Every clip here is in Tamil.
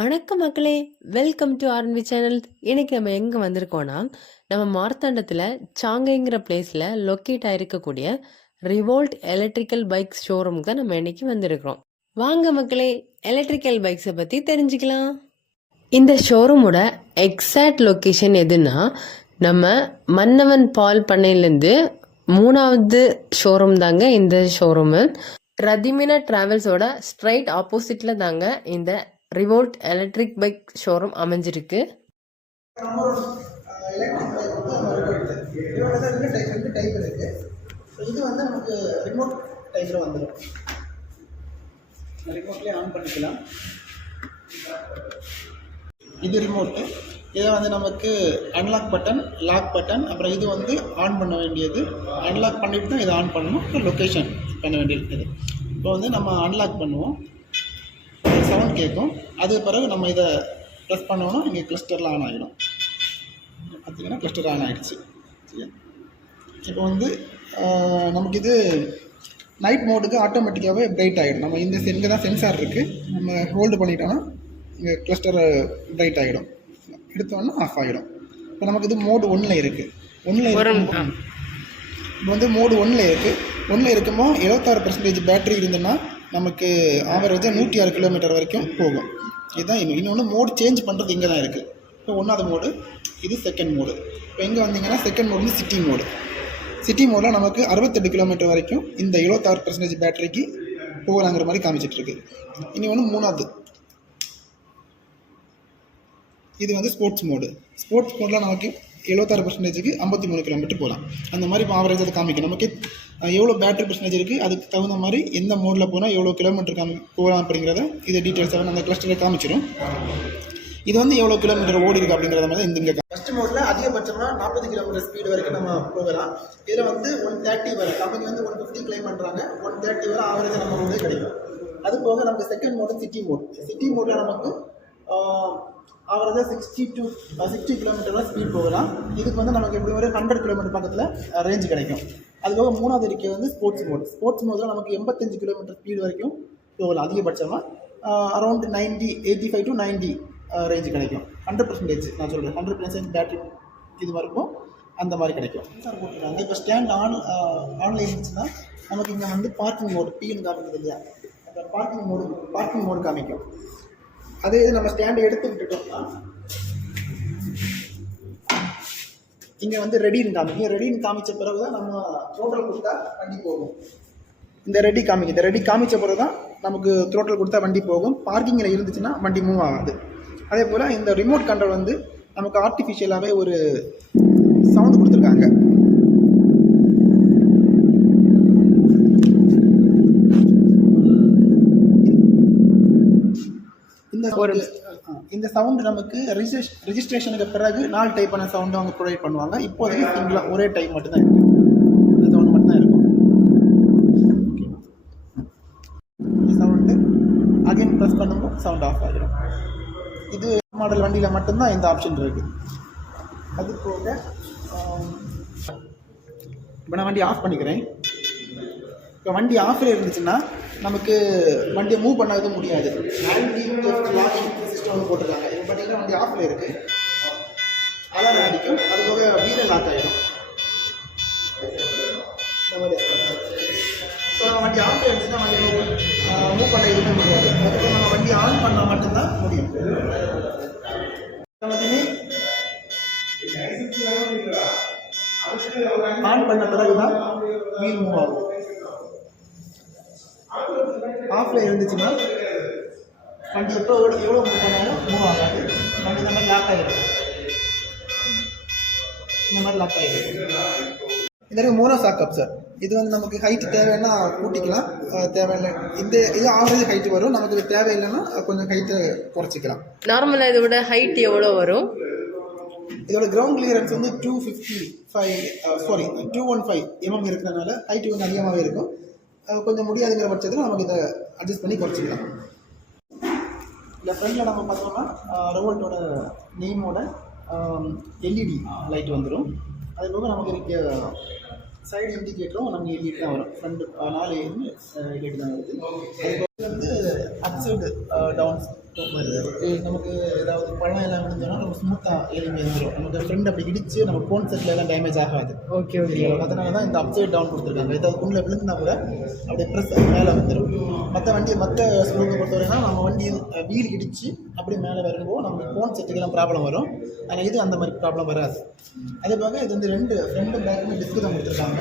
வணக்கம் மக்களே, வெல்கம் டு ஆர்என்வி சேனல். இன்னைக்கு நம்ம எங்கே வந்திருக்கோம்னா, நம்ம மார்த்தாண்டத்தில் சாங்கைங்கிற பிளேஸில் லொக்கேட் ஆகிருக்கக்கூடிய ரிவோல்ட் எலக்ட்ரிக்கல் பைக்ஸ் ஷோரூமுக்கு தான் நம்ம இன்னைக்கு வந்திருக்கிறோம். வாங்க மக்களே, எலக்ட்ரிக்கல் பைக்ஸை பற்றி தெரிஞ்சுக்கலாம். இந்த ஷோரூமோட எக்ஸாக்ட் லொக்கேஷன் எதுன்னா, நம்ம மன்னவன் பால் பண்ணையிலேருந்து 3வது ஷோரூம் தாங்க இந்த ஷோரூமு. ரதிமினா டிராவல்ஸோட ஸ்ட்ரைட் ஆப்போசிட்டில் தாங்க இந்த ரிவோல்ட் எலக்ட்ரிக் பைக் ஷோரூம் அமைஞ்சிருக்கு. இது வந்து நமக்கு ரிமோட் டைப்பில் வந்துடும். ரிமோட்லேயே ஆன் பண்ணிக்கலாம். இது ரிமோட்டு. இதை வந்து நமக்கு அன்லாக் பட்டன், லாக் பட்டன், அப்புறம் இது வந்து ஆன் பண்ண வேண்டியது. அன்லாக் பண்ணிட்டு தான் இதை ஆன் பண்ணணும். அப்புறம் லொக்கேஷன் பண்ண வேண்டியிருக்குது. இப்போ வந்து நம்ம அன்லாக் பண்ணுவோம், சவுண்ட் கேட்கும். அதுக்கு பிறகு நம்ம இதை ப்ரெஸ் பண்ணோன்னா இங்கே கிளஸ்டரில் ஆன் ஆகிடும். பார்த்திங்கன்னா கிளஸ்டர் ஆன் ஆகிடுச்சு. சரியா? இப்போ வந்து நமக்கு இது நைட் மோடுக்கு ஆட்டோமேட்டிக்காகவே பிரைட் ஆகிடும். நம்ம இங்கே தான் சென்சார் இருக்குது. நம்ம ஹோல்டு பண்ணிட்டோன்னா இங்கே கிளஸ்டர் பிரைட் ஆகிடும். எடுத்தோன்னா ஆஃப் ஆகிடும். இப்போ நமக்கு இது மோடு 1ல் இருக்குது. 1ல் இப்போ வந்து மோடு 1ல் இருக்குது. 1ல் இருக்குமோ 76% பேட்டரி இருந்ததுன்னா நமக்கு ஆவரேஜாக 106 கிலோமீட்டர் வரைக்கும் போகும். இதுதான் இன்னொன்று மோடு சேஞ்ச் பண்ணுறது இங்கே தான் இருக்குது. இப்போ 1வது மோடு, இது செகண்ட் மோடு. இப்போ எங்கே வந்தீங்கன்னா செகண்ட் மோடு வந்து சிட்டி மோடு. சிட்டி மோடில் நமக்கு 68 கிலோமீட்டர் வரைக்கும் இந்த 76% பேட்டரிக்கு போகலாங்கிற மாதிரி காமிச்சிட்ருக்கு. இனி ஒன்று 3வது, இது வந்து ஸ்போர்ட்ஸ் மோடு. ஸ்போர்ட்ஸ் மோடில் நமக்கு 76%க்கு 53 கிலோமீட்டர் போகலாம். அந்த மாதிரி இப்போ ஆவரேஜ் அதை காமிக்கும். நமக்கு எவ்வளோ பேட்டரி பர்சன்டேஜ் இருக்குது, அதுக்கு தகுந்த மாதிரி எந்த மோடில் போனால் எவ்வளோ கிலோமீட்டர் போகலாம் அப்படிங்கிறத இதை டீட்டெயில்ஸாக அந்த கிளஸ்டரில் காமிச்சிடும். இது வந்து எவ்வளோ கிலோமீட்டர் ஓடி இருக்குது அப்படிங்கிறத மாதிரி இங்கே ஃபஸ்ட் மோடில் அதிகபட்சமாக 40 கிலோமீட்டர் ஸ்பீடு வரைக்கும் நம்ம போகலாம். இதில் வந்து 130 வரை, கம்பெனி வந்து 150 கிளைம் பண்ணுறாங்க. 130 வரை ஆவரேஜாக நம்ம வந்து கிடைக்கும். அது போக நமக்கு second mode city mode. City மோடில் நமக்கு ஆவரேஜாக 60 கிலோமீட்டர் தான் ஸ்பீட் போகலாம். இதுக்கு வந்து நமக்கு எப்படி ஒரு 100 கிலோமீட்டர் பக்கத்தில் ரேஞ்ச் கிடைக்கும். அதுபோக 3வது இருக்க வந்து ஸ்போர்ட்ஸ் மோட். ஸ்போர்ட்ஸ் மோடில் நமக்கு 85 கிலோமீட்டர் ஸ்பீடு வரைக்கும் போகலாம். அதிகபட்சமாக அரௌண்ட் 85 to 90 ரேஞ்சு கிடைக்கும். 100% நான் சொல்கிறேன், 100% பேட்டரி இது வரைக்கும் அந்த மாதிரி கிடைக்கும். சார் போட்டுருக்காங்க. இப்போ ஸ்டாண்ட் ஆன்லைன் இருந்துச்சுன்னா நமக்கு இங்கே வந்து பார்க்கிங் மோடு பின்னு காமிக்குது இல்லையா, அந்த பார்க்கிங் மோடு காமிக்கும். அதே இது நம்ம ஸ்டாண்டை எடுத்து விட்டுட்டோம்னா இங்கே வந்து ரெடின்னு காமிக்கும். ரெடின்னு காமிச்ச பிறகு தான் நம்ம த்ரோட்டல் கொடுத்தா வண்டி போகும். இந்த ரெடி காமிக்கும். இந்த ரெடி காமிச்ச பிறகு தான் நமக்கு த்ரோட்டல் கொடுத்தா வண்டி போகும். பார்க்கிங்கில் இருந்துச்சுன்னா வண்டி மூவ் ஆகாது. அதே போல் இந்த ரிமோட் கண்ட்ரோல் வந்து நமக்கு ஆர்டிஃபிஷியலாகவே ஒரு சவுண்டு கொடுத்துருக்காங்க. இந்த சவுண்டு நமக்கு ரிஜிஸ்ட்ரேஷனுக்கு பிறகு 4 டைப்பான சவுண்டு அவங்க ப்ரொவைட் பண்ணுவாங்க. இப்போதைக்கு சிங்கிளாக ஒரே டைப் மட்டும் தான் இருக்குது. இந்த சவுண்டு மட்டும் தான் இருக்கும். இந்த சவுண்டு அகைன் ப்ரெஸ் பண்ணும்போது சவுண்ட் ஆஃப் ஆகிடும். இது மாடல் வண்டியில் மட்டும்தான் இந்த ஆப்ஷன் இருக்குது. அது போக இப்போ நான் வண்டி ஆஃப் பண்ணிக்கிறேன். இப்போ வண்டி ஆஃபில் இருந்துச்சுன்னா நமக்கு வண்டியை மூவ் பண்ணவே முடியாது. லாகிங் சிஸ்டம் போட்டிருக்காங்க. இப்போ பார்த்தீங்கன்னா வண்டி ஆஃபில் இருக்குது, அலாரம் அடிக்கும். அது போக வீரல் லாக் ஆகிடும். இந்த மாதிரி ஸோ நம்ம வண்டி ஆஃபில் இருந்துச்சுன்னா வண்டி மூவ் பண்ண எதுவுமே முடியாது. அதுக்கு நம்ம வண்டி ஆன் பண்ணால் மட்டும்தான் முடியும். ஆன் பண்ண பிறகு தான் வீல் மூவ் ஆகும். ஆஃபில் இருந்துச்சுன்னா வண்டி எவ்வளோ மூவ் பண்ணாலும் மூவ் ஆகாது. வண்டி இந்த மாதிரி லாக் ஆகிடும். இதற்கு மோனோ சாக்கப் சார். இது வந்து நமக்கு ஹைட் தேவைன்னா கூட்டிக்கலாம், தேவையில்லை இது ஆவரேஜ் ஹைட் வரும். நமக்கு தேவையில்லைன்னா கொஞ்சம் ஹைட்டை குறைச்சிக்கலாம். நார்மலாக இதை விட ஹைட் எவ்வளோ வரும்? இதோட கிரவுண்ட் கிளியரன்ஸ் வந்து 215 mm இருக்கிறதுனால ஹைட் கொஞ்சம் அதிகமாகவே இருக்கும். கொஞ்சம் முடியாதுங்கிற பட்சத்தில் நமக்கு இதை அட்ஜஸ்ட் பண்ணி குறைச்சிக்கலாம். இல்லை ஃப்ரண்டில் நம்ம பார்த்தோம்னா ரிவோல்ட்டோட நேமோட எல்இடி லைட் வந்துடும். அது போக நமக்கு இருக்க சைடு இண்டிகேட்டரும் நமக்கு எல்இடி தான் வரும். ஃப்ரண்ட் 4 எல்இடி தான் வருது. அது வந்து அப் சைடு டவுன் நமக்கு ஏதாவது பழம் எல்லாம் விழுந்தோம்னா நம்ம ஸ்மூத்தாக எலும்பி வந்துடும். நமக்கு ஃப்ரெண்ட் அப்படி இடிச்சு நம்ம கோன் செட்டில் எல்லாம் டேமேஜ் ஆகாது. Okay okay. அதனால தான் இந்த அப்சைட் டவுன் கொடுத்துருக்காங்க. ஏதாவது குண்டில் விழுந்துனா கூட அப்படியே ப்ரெஸ் மேலே வந்துடும். மற்ற ஸ்மூத்தை பொறுத்தவரைனா நம்ம வண்டி வீல் இடித்து அப்படி மேலே வரும்போது நமக்கு கோன் செட்டுக்கெல்லாம் ப்ராப்ளம் வரும். ஆனால் இது அந்த மாதிரி ப்ராப்ளம் வராது. அதே போக இது வந்து ஃப்ரண்ட்டு பேக்குமே டிஸ்க்கு தான் கொடுத்துருக்காங்க.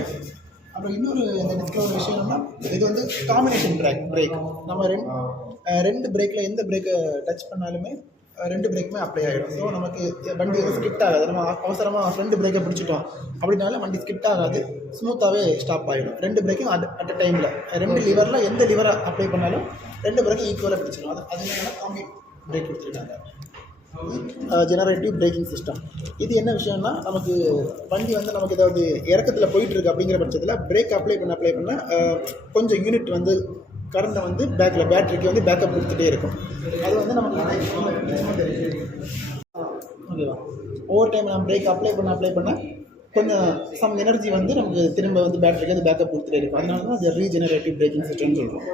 அப்புறம் இன்னொரு இந்த டிஸ்கில் ஒரு விஷயம் என்னன்னா, இது வந்து காம்பினேஷன் பிரேக். நம்ம ரெண்டு பிரேக்கில் எந்த பிரேக்கை டச் பண்ணாலுமே ரெண்டு பிரேக்குமே அப்ளை ஆகிடும். ஸோ நமக்கு வண்டி எதுவும் ஸ்கிட் ஆகாது. நம்ம அவசரமாக ஃப்ரெண்டு பிரேக்கை பிடிச்சிட்டோம் அப்படின்னாலும் வண்டி ஸ்கிட் ஆகாது, ஸ்மூத்தாகவே ஸ்டாப் ஆகிடும். ரெண்டு பிரேக்கும் அட் டைமில் ரெண்டு லிவரில் எந்த லிவரை அப்ளை பண்ணாலும் ரெண்டு பிரேக்கும் ஈக்குவலாக பிடிச்சிடும். அது என்னென்னா காம்பி பிரேக் கொடுத்துருக்காங்க, ஜெனரேட்டிவ் பிரேக்கிங் சிஸ்டம். இது என்ன விஷயம்னா, நமக்கு வண்டி வந்து நமக்கு ஏதாவது இறக்கத்தில் போயிட்டுருக்கு அப்படிங்கிற பட்சத்தில் பிரேக் அப்ளை பண்ண கொஞ்சம் யூனிட் வந்து கரண்ட்டை வந்து பேட்டரிக்கு வந்து பேக்கப் கொடுத்துட்டே இருக்கும். அது வந்து நமக்கு ஓகேவா, ஓவர் டைம் நம்ம பிரேக் அப்ளை பண்ண கொஞ்சம் சம் எனர்ஜி வந்து நமக்கு திரும்ப வந்து பேட்டரிக்கு வந்து பேக்கப் கொடுத்துட்டே இருக்கும். அதனால தான் அது ரீஜெனரேட்டிவ் பிரேக்கிங் சிஸ்டம்னு சொல்லுவோம்.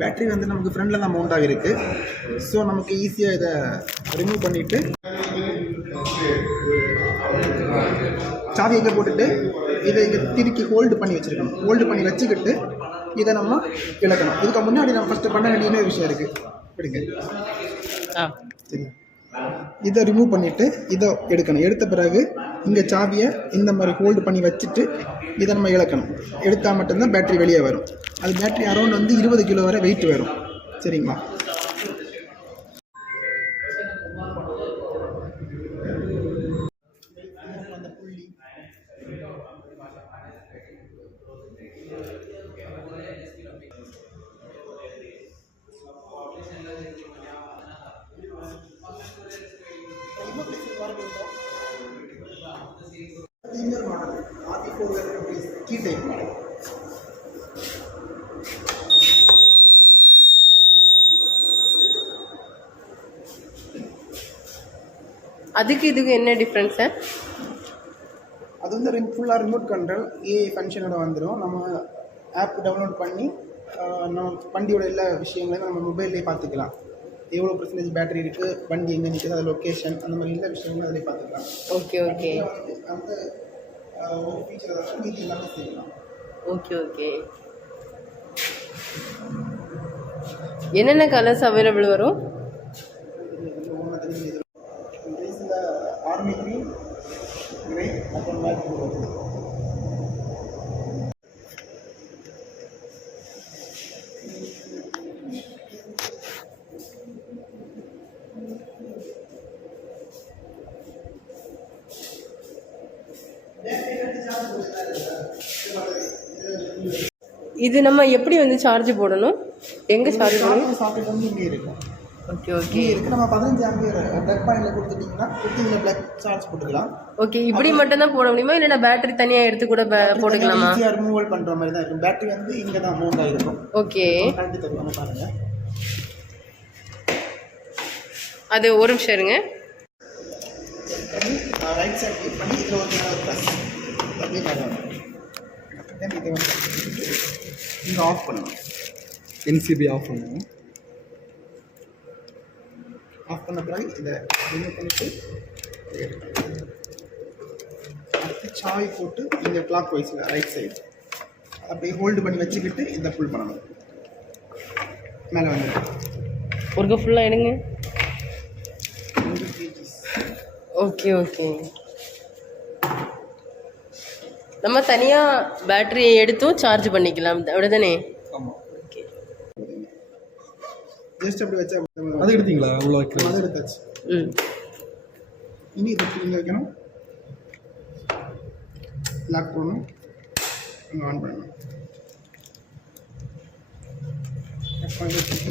பேட்டரி வந்து நமக்கு ஃப்ரண்டில் தான் மவுண்ட் ஆகிருக்கு. ஸோ நமக்கு ஈஸியாக இதை ரிமூவ் பண்ணிவிட்டு சாவி எங்கே போட்டுட்டு இதை இங்கே திருக்கி ஹோல்டு பண்ணி வச்சுருக்கணும். ஹோல்டு பண்ணி வச்சுக்கிட்டு இதை நம்ம இழக்கணும். இதுக்கு முன்னாடி நம்ம ஃபஸ்ட்டு பண்ண வேண்டிய இன்னொரு விஷயம் இருக்குது. பிடிங்க, சரி, இதை ரிமூவ் பண்ணிவிட்டு இதை எடுக்கணும். எடுத்த பிறகு இங்கே சாவியை இந்த மாதிரி ஹோல்டு பண்ணி வச்சுட்டு இதை நம்ம இழக்கணும். எடுத்தால் மட்டும்தான் பேட்டரி வெளியே வரும். அது பேட்டரி அரௌண்ட் வந்து 20 கிலோ வரை வெயிட் வரும். சரிங்களா? அதுக்கு இதுக்கு என்ன டிஃப்ரென்ஸ் சார்? அது வந்து ஃபுல்லாக ரிமோட் கண்ட்ரோல் ஏஐ ஃபங்க்ஷனோட வந்துடும். நம்ம ஆப் டவுன்லோட் பண்ணி நம்ம வண்டியோட எல்லா விஷயங்களையும் நம்ம மொபைல்லேயே பார்த்துக்கலாம். எவ்வளோ பர்சன்டேஜ் பேட்டரி இருக்குது, வண்டி எங்கே நிற்குது, அது லொக்கேஷன், அந்த மாதிரி எல்லா விஷயங்களும் அதிலே பார்த்துக்கலாம். Okay okay. அந்த ஒரு ஃபீச்சரை தான் இது எல்லாமே செய்யலாம். Okay okay. என்னென்ன கலர்ஸ் அவைலபிள் வரும்? ஆர்மி க்ரீன், கிரே, அப்புறம் மேட் ப்ளூ வருது. இது நம்ம எப்படி வந்து சார்ஜ் போடணும்? எங்கே சார்ஜ் பண்ணணும்? சாக்கெட் வந்து இங்கே இருக்கும். Okay okay. இருக்குது. நம்ம 15 ஆம்பியர் ப்ளக் பாயிண்டில் கொடுத்துட்டிங்கன்னா இதில் ப்ளக் சார்ஜ் போட்டுக்கலாம். ஓகே, இப்படி மட்டும் தான் போட முடியுமா, இல்லைன்னா பேட்டரி தனியாக எடுத்து கூட போட்டுக்கலாமா? ஈஸியாக ரிமூவல் பண்ணுற மாதிரி தான் இருக்கும். பேட்டரி வந்து இங்கே தான் மவுண்ட் ஆகிருக்கும். ஓகே, கரண்ட்டு தருவாங்க பாருங்கள். அது ஒரு நிமிஷம் இருங்க. ரைட் சைட் கிளிக் பண்ணி இதில் ஒரு ப்ளஸ் அப்படியே பண்ணுவாங்க. தென் இதை வந்து இங்கே ஆஃப் பண்ணணும். என்சிபி ஆஃப் பண்ணணும். ஆஃப் பண்ண பிறகு இதை ரிமூவ் பண்ணிவிட்டு அடுத்து சாவி போட்டு இங்கே கிளாக் வைஸில் ரைட் சைடு அப்படியே ஹோல்டு பண்ணி வச்சுக்கிட்டு இதை ஃபுல் பண்ணணும். மேலே வந்து ஒருக்க ஃபுல்லாக எடுங்க. Okay okay. நம்ம தனியாக பேட்டரியை எடுத்தும் சார்ஜ் பண்ணிக்கலாம், அப்படிதானே? ஆமாம். ஓகே, ஜஸ்ட் அப்படி வச்சா அது எடுத்தீங்களா? அவ்வளோ அது எடுத்தாச்சு. இனி இதை இங்கே வைக்கணும், லாக் பண்ணணும், இங்கே ஆன் பண்ணணும்,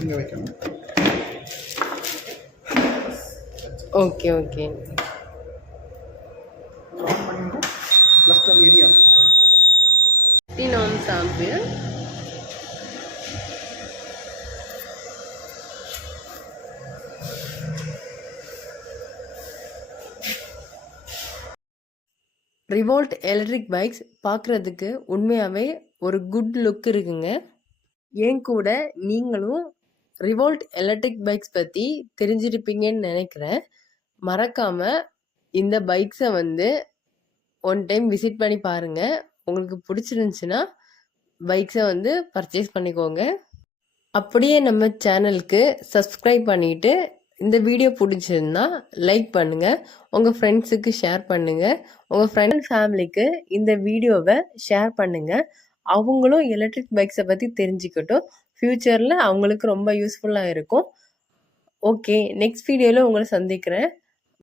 இங்கே வைக்கணும். Okay okay. ஆன் பண்ணிங்கன்னா cluster area 15 ohms ampere. Revolt electric bikes பார்க்குறதுக்கு உண்மையாகவே ஒரு குட் லுக் இருக்குங்க. என் கூட நீங்களும் ரிவோல்ட் எலக்ட்ரிக் பைக்ஸ் பற்றி தெரிஞ்சிருப்பீங்கன்னு நினைக்கிறேன். மறக்காமல் இந்த பைக்ஸை வந்து ஒன் டைம் விசிட் பண்ணி பாருங்கள். உங்களுக்கு பிடிச்சிருந்துச்சுன்னா பைக்ஸை வந்து பர்ச்சேஸ் பண்ணிக்கோங்க. அப்படியே நம்ம சேனலுக்கு சப்ஸ்கிரைப் பண்ணிவிட்டு இந்த வீடியோ பிடிச்சிருந்தா லைக் பண்ணுங்கள், உங்கள் ஃப்ரெண்ட்ஸுக்கு ஷேர் பண்ணுங்கள், உங்கள் ஃப்ரெண்ட் அண்ட் ஃபேமிலிக்கு இந்த வீடியோவை ஷேர் பண்ணுங்கள். அவங்களும் எலக்ட்ரிக் பைக்ஸை பற்றி தெரிஞ்சுக்கட்டும். ஃப்யூச்சரில் அவங்களுக்கு ரொம்ப யூஸ்ஃபுல்லாக இருக்கும். ஓகே, நெக்ஸ்ட் வீடியோவில் உங்களை சந்திக்கிறேன்.